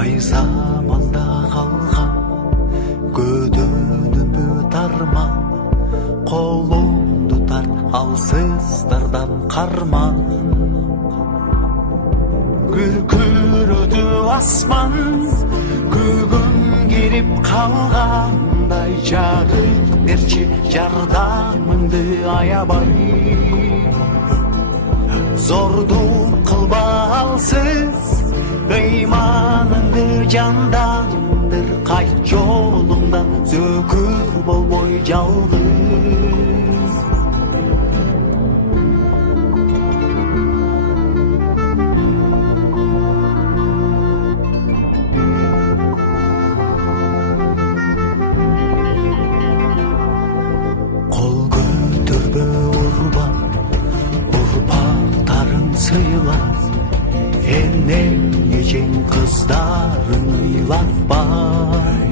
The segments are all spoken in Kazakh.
Қай заманда қалған көдөнүмбү тарман, қолыңды тарт алсыздардан қарман. Күркүрөдү асман, көгөн келип қалғандай, жарык берчи жардамыңды аябай. Зордук кылба алсыз, бейманыңды жандандыр, кайт жолуңдан зөкүр болбой жалгыз. Кол көтөрбө урбан, урпактарың сыйлап, энең эжең кыздарын ыйлатпай.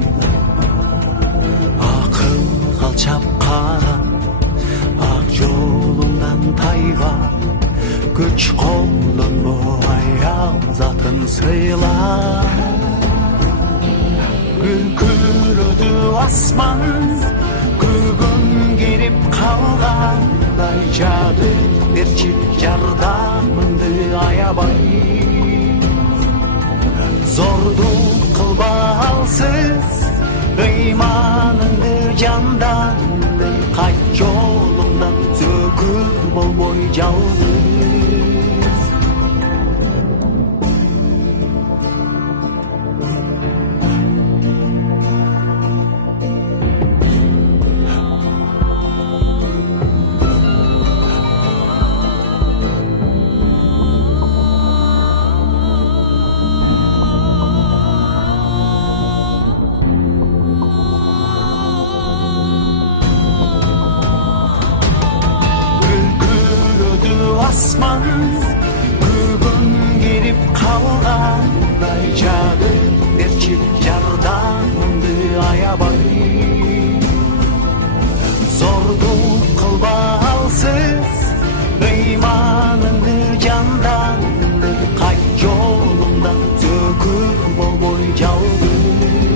Акыл алчап кара, ак жолуңдан тайга, күч колдонбо, аял затын сыйла. Күркүрөдү асман, көгөн келип калгандай, жадык берчи жардамыңды аябай. Зордук кылба алсыз, бейманыңды жандандыр, кайт жолуңдан зөкүр болбой жалгыз. Asman, kөгөн келип калгандай, жадык берчи жардамыңды аябай. Зордук кылба алсыз, бейманыңды жандандыр, кайт жолуңдан зөкүр болбой жалгыз.